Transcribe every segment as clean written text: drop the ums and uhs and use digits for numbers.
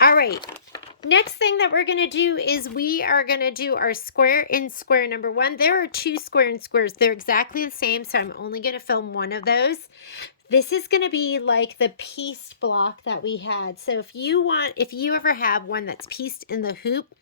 All right. Next thing that we're going to do is we are going to do our square in square number 1. There are 2 square in squares. They're exactly the same, so I'm only going to film one of those. This is going to be like the pieced block that we had. So if you ever have one that's pieced in the hoop,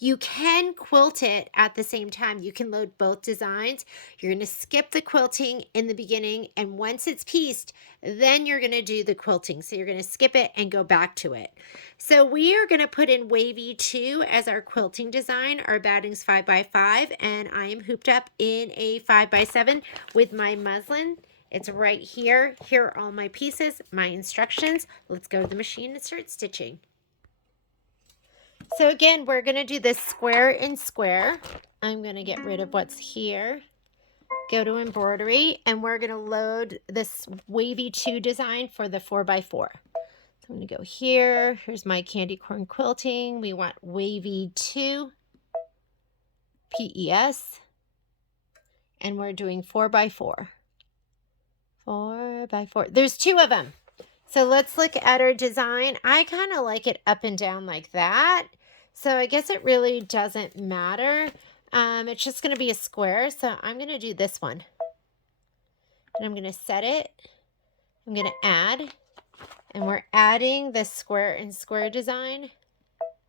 you can quilt it at the same time. You can load both designs. You're going to skip the quilting in the beginning, and once it's pieced, then you're going to do the quilting. So you're going to skip it and go back to it. So we are going to put in wavy 2 as our quilting design. Our batting's 5x5, and I am hooped up in a 5x7 with my muslin. It's right here. Here are all my pieces, my instructions. Let's go to the machine and start stitching. So again, we're going to do this square in square. I'm going to get rid of what's here. Go to embroidery, and we're going to load this wavy 2 design for the 4x4. So I'm going to go here. Here's my candy corn quilting. We want wavy 2, PES, and we're doing 4x4. 4x4. There's 2 of them. So let's look at our design. I kind of like it up and down like that. So I guess it really doesn't matter. It's just going to be a square. So I'm going to do this one. And I'm going to set it. I'm going to add. And we're adding the square and square design.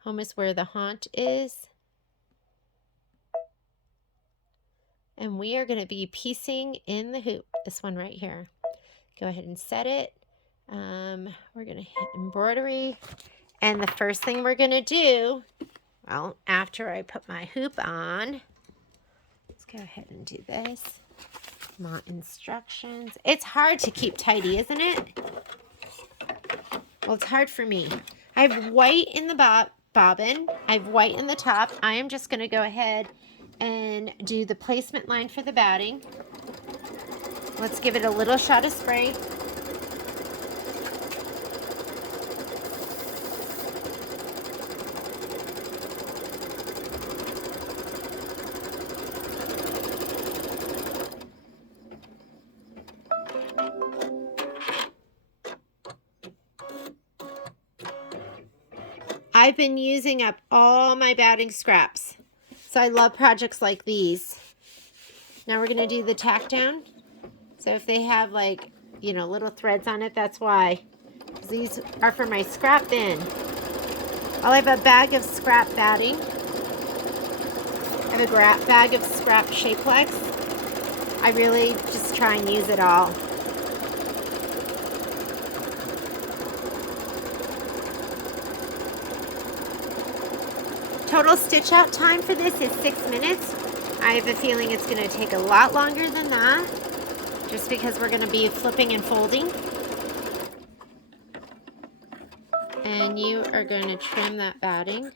Home is where the haunt is. And we are going to be piecing in the hoop. This one right here. Go ahead and set it. We're going to hit embroidery. And the first thing we're going to do, well, after I put my hoop on, let's go ahead and do this. My instructions. It's hard to keep tidy, isn't it? Well, it's hard for me. I have white in the bobbin. I have white in the top. I am just going to go ahead and do the placement line for the batting. Let's give it a little shot of spray. I've been using up all my batting scraps. So I love projects like these. Now we're going to do the tack down. So if they have like, little threads on it, that's why. These are for my scrap bin. I'll have a bag of scrap batting. I have a bag of scrap Shapelex. I really just try and use it all. Total stitch out time for this is 6 minutes. I have a feeling it's going to take a lot longer than that, just because we're going to be flipping and folding. And you are going to trim that batting.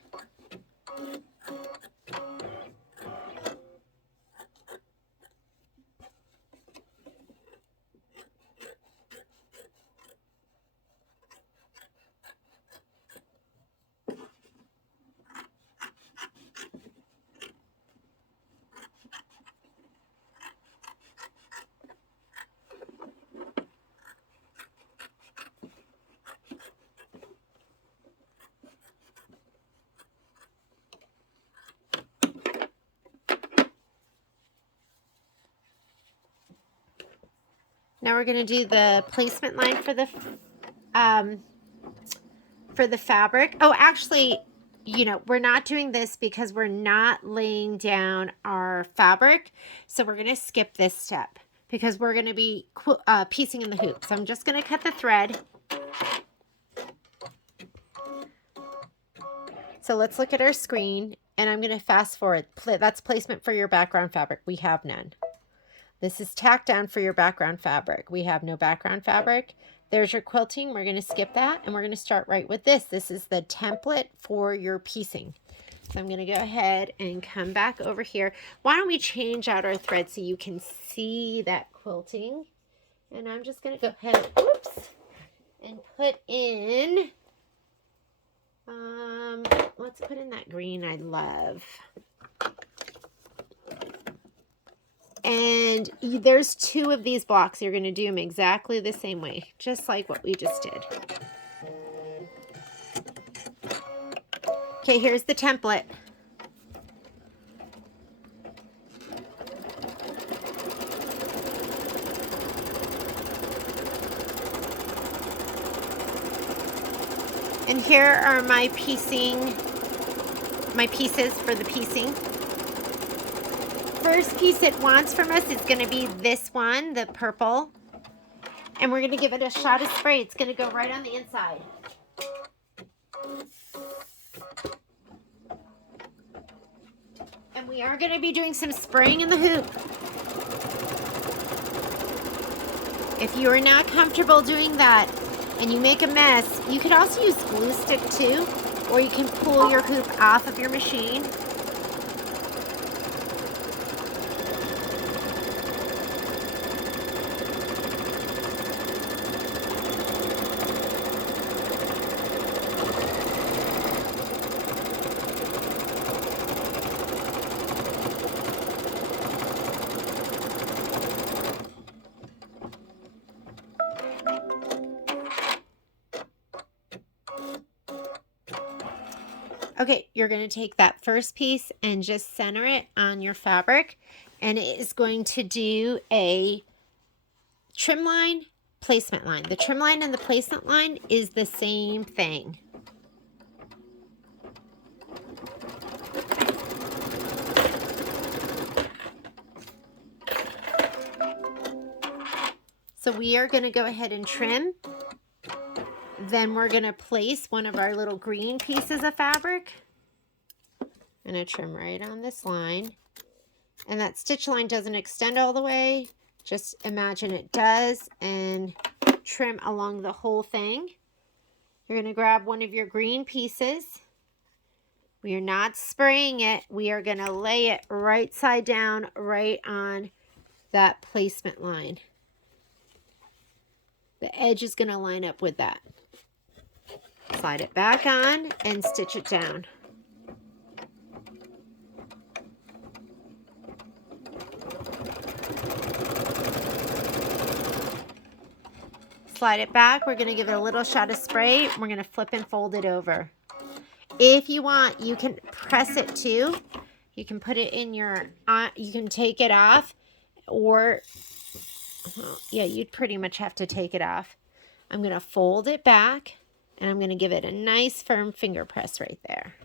Now we're going to do the placement line for the fabric. Oh, actually, we're not doing this because we're not laying down our fabric. So we're going to skip this step because we're going to be piecing in the hoop. So I'm just going to cut the thread. So let's look at our screen, and I'm going to fast forward. That's placement for your background fabric. We have none. This is tack down for your background fabric. We have no background fabric. There's your quilting. We're going to skip that, and we're going to start right with this. This is the template for your piecing. So I'm going to go ahead and come back over here. Why don't we change out our thread so you can see that quilting? And I'm just going to go ahead, and put in, let's put in that green I love. And there's 2 of these blocks. You're going to do them exactly the same way, just like what we just did. Okay, here's the template. And here are my pieces for the piecing. First piece it wants from us is going to be this one, the purple. And we're going to give it a shot of spray. It's going to go right on the inside. And we are going to be doing some spraying in the hoop. If you are not comfortable doing that and you make a mess, you could also use glue stick too, or you can pull your hoop off of your machine. Okay, you're going to take that first piece and just center it on your fabric, and it is going to do a trim line, placement line. The trim line and the placement line is the same thing. So we are going to go ahead and trim. Then we're going to place one of our little green pieces of fabric. I'm going to trim right on this line. And that stitch line doesn't extend all the way. Just imagine it does, and trim along the whole thing. You're going to grab one of your green pieces. We are not spraying it. We are going to lay it right side down right on that placement line. The edge is going to line up with that. Slide it back on and stitch it down. Slide it back. We're going to give it a little shot of spray. We're going to flip and fold it over. If you want, you can press it too. You can put it in your, you can take it off, or, yeah, you'd pretty much have to take it off. I'm going to fold it back, and I'm going to give it a nice firm finger press right there.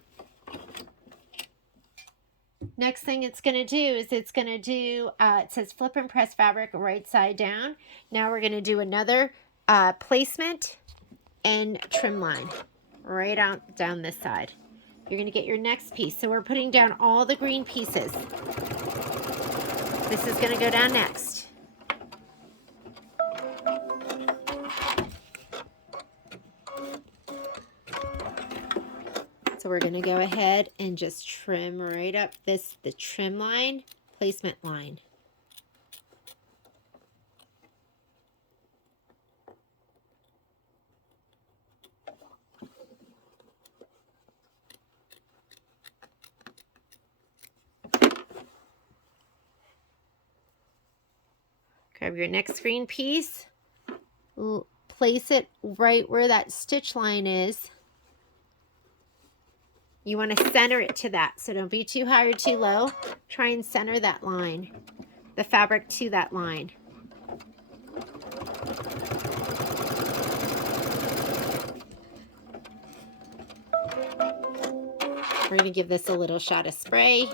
Next thing it's going to do is it's going to do, it says flip and press fabric right side down. Now we're going to do another placement and trim line right out down this side. You're going to get your next piece. So we're putting down all the green pieces. This is going to go down next. So we're going to go ahead and just trim right up the trim line, placement line. Grab your next green piece, place it right where that stitch line is. You want to center it to that, so don't be too high or too low. Try and center that line, the fabric to that line. We're going to give this a little shot of spray.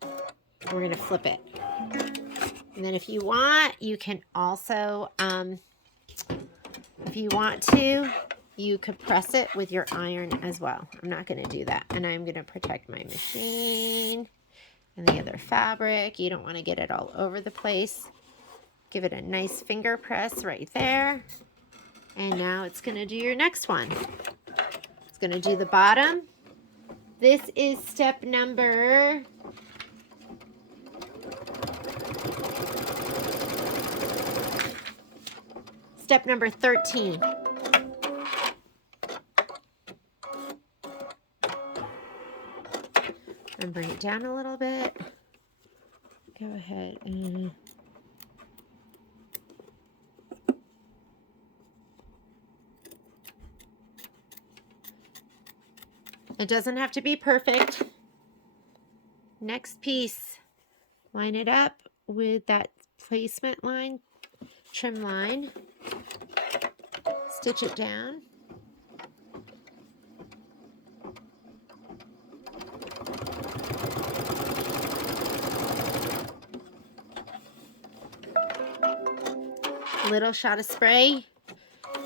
And we're going to flip it. And then if you want, you can also, if you want to, you could press it with your iron as well. I'm not going to do that. And I'm going to protect my machine and the other fabric. You don't want to get it all over the place. Give it a nice finger press right there. And now it's going to do your next one. It's going to do the bottom. This is step number 13. And bring it down a little bit. Go ahead It doesn't have to be perfect. Next piece, line it up with that placement line, trim line, stitch it down. Little shot of spray.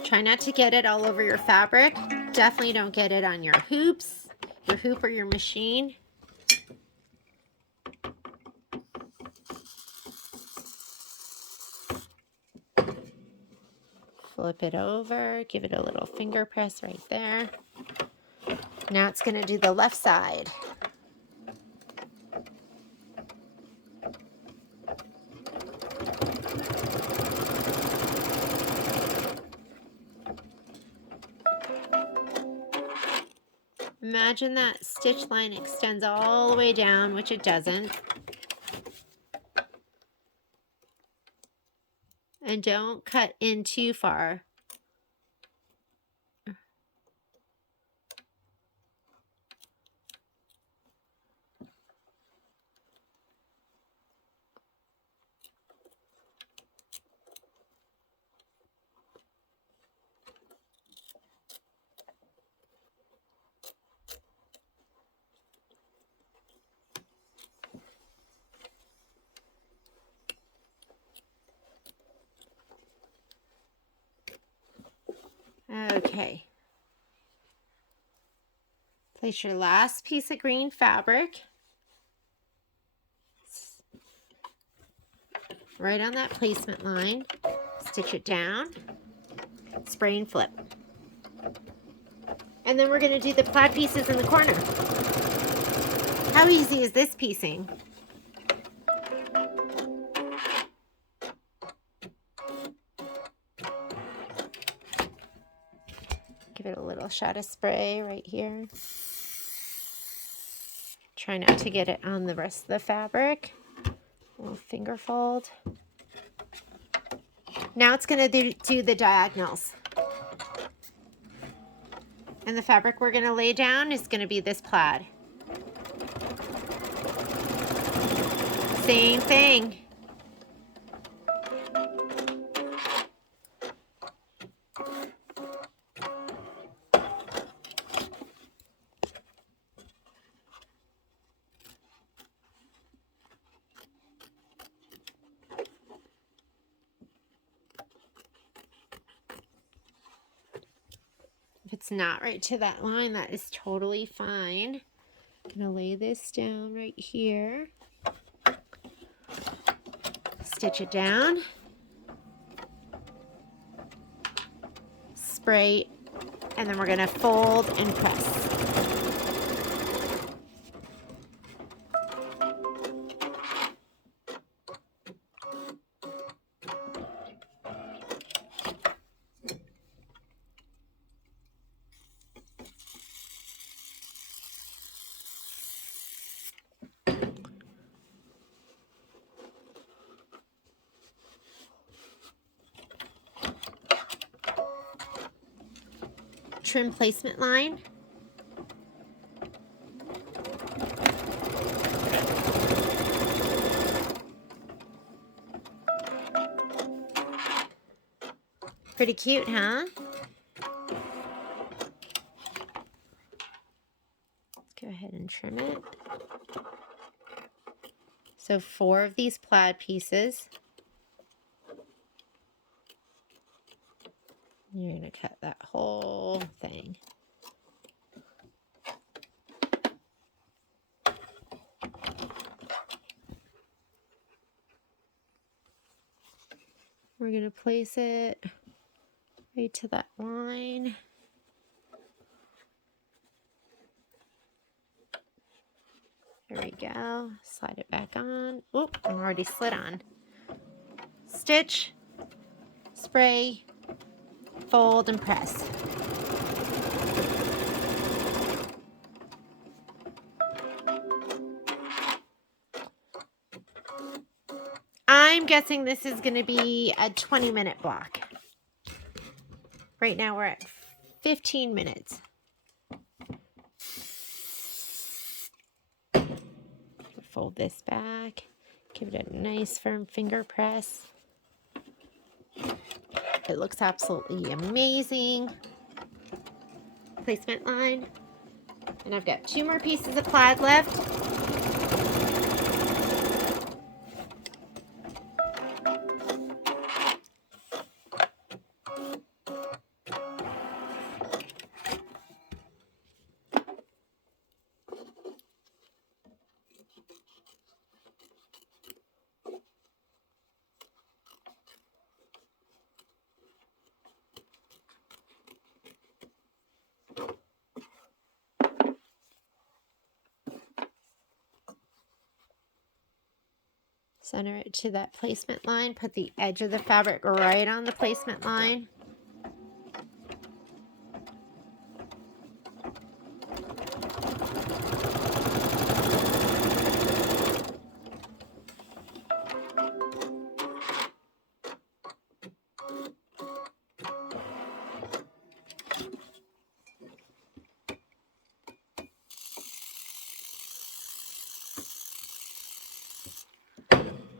Try not to get it all over your fabric. Definitely don't get it on your hoops, your hoop or your machine. Flip it over, give it a little finger press right there. Now it's going to do the left side. Imagine that stitch line extends all the way down, which it doesn't. And don't cut in too far. Okay. Place your last piece of green fabric right on that placement line. Stitch it down, spray and flip. And then we're going to do the plaid pieces in the corner. How easy is this piecing? Give it a little shot of spray right here. Try not to get it on the rest of the fabric. A little finger fold. Now it's going to do the diagonals. And the fabric we're going to lay down is going to be this plaid. Same thing. If it's not right to that line, that is totally fine. I'm gonna lay this down right here. Stitch it down. Spray, and then we're gonna fold and press. Trim placement line. Pretty cute, huh? Let's go ahead and trim it. So 4 of these plaid pieces. You're going to cut that whole thing. We're going to place it right to that line. There we go. Slide it back on. Oop, I'm already slid on. Stitch, spray, fold, and press. I'm guessing this is going to be a 20-minute block. Right now we're at 15 minutes. fold this back. Give it a nice firm finger press. It looks absolutely amazing. Placement line. And I've got 2 more pieces of plaid left. Center it to that placement line. Put the edge of the fabric right on the placement line.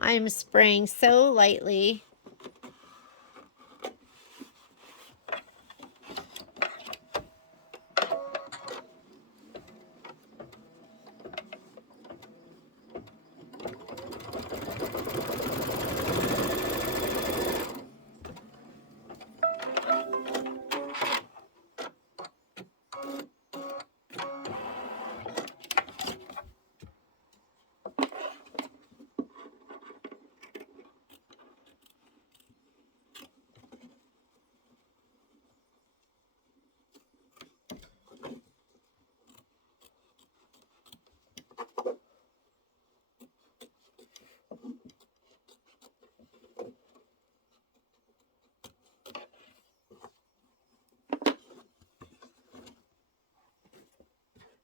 I'm spraying so lightly.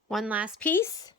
One last piece.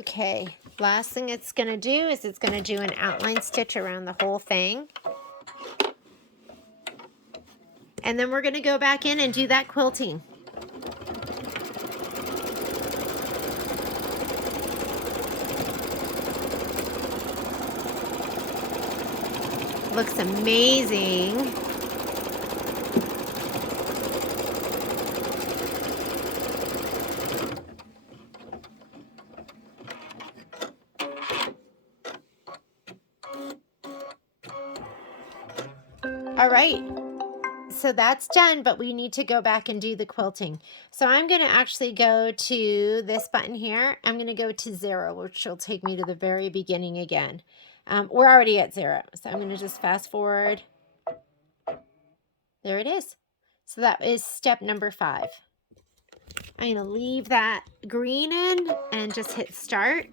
Okay, last thing it's going to do is it's going to do an outline stitch around the whole thing. And then we're going to go back in and do that quilting. Looks amazing. All right, so that's done, but we need to go back and do the quilting. So I'm going to actually go to this button here. I'm going to go to 0, which will take me to the very beginning again. We're already at 0, so I'm going to just fast forward. There it is. So that is step number 5. I'm going to leave that green in and just hit start.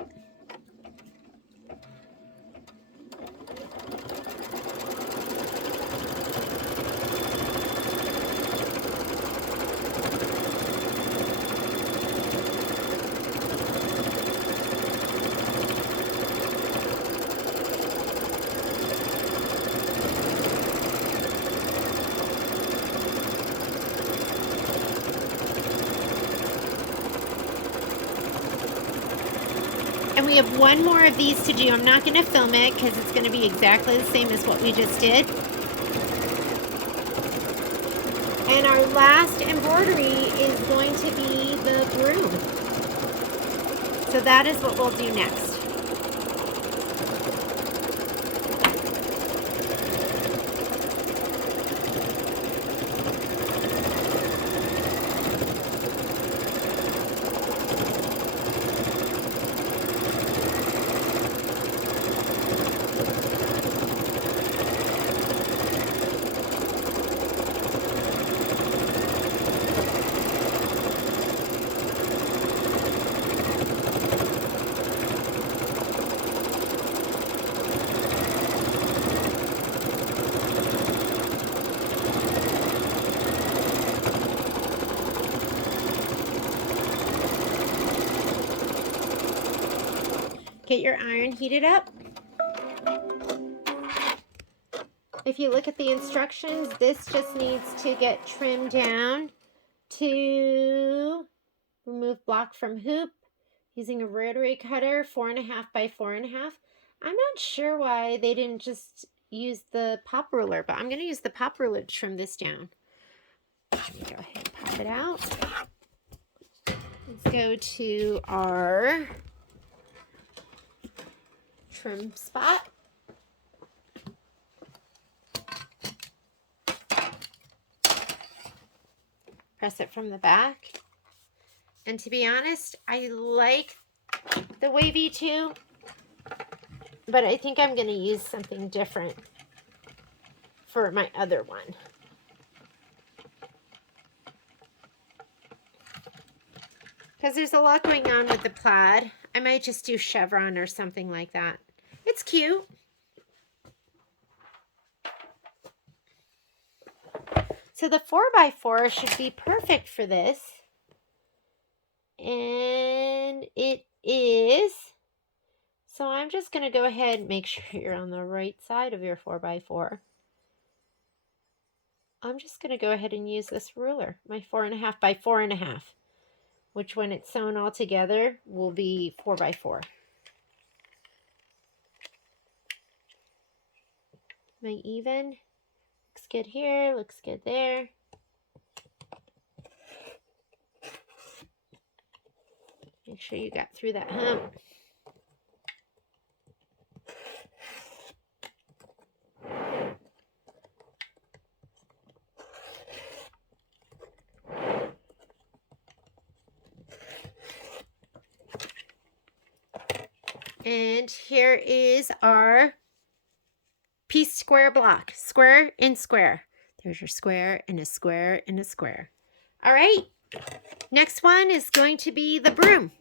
And we have one more of these to do. I'm not going to film it because it's going to be exactly the same as what we just did. And our last embroidery is going to be the broom. So that is what we'll do next. get your iron heated up. If you look at the instructions, this just needs to get trimmed down to remove block from hoop using a rotary cutter, 4.5 by 4.5. I'm not sure why they didn't just use the pop ruler, but I'm going to use the pop ruler to trim this down. Let me go ahead and pop it out. Let's go to our trim spot. Press it from the back. And to be honest, I like the wavy too, but I think I'm going to use something different for my other one. Because there's a lot going on with the plaid. I might just do chevron or something like that. It's cute. So the 4x4 should be perfect for this. And it is. So I'm just going to go ahead and make sure you're on the right side of your 4x4. I'm just going to go ahead and use this ruler, my 4.5 by 4.5, which when it's sewn all together will be 4x4. Am I even? Looks good here, looks good there. Make sure you got through that hump. And here is our piece square block, square and square. There's your square and a square and a square. All right, next one is going to be the broom.